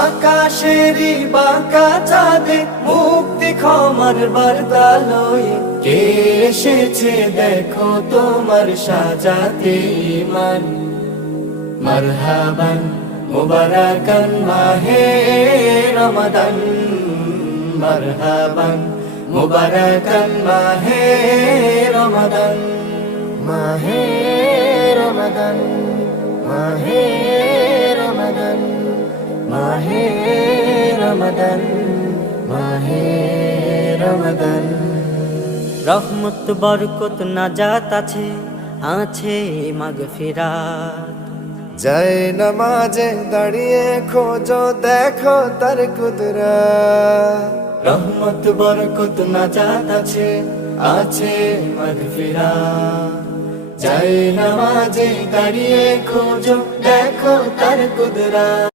আকাশেরই বাঁকা চাঁদে মুক্তি ক্ষমার বার্তা লয়ে কে এসেছে দেখো তোমার সাজাতে ইমান। মারহাবান মুবারাকান মাহে রমাদান, মারহাবান মুবারাকান মাহে রমাদান, মাহে রমাদান, মাহে রমাদান, মাহে রমাদান, মাহে রমাদান। রহমত বরকত নাজাত আছে, আছে মাগফিরাত। জয় নামাজে দাঁড়িয়ে খোঁজো দেখো তার কুদরত। রহমত বরকত নাজাত আছে, আছে মাগফিরাত। জয় নামাজে দাঁড়িয়ে খোঁজো দেখো তার কুদরত।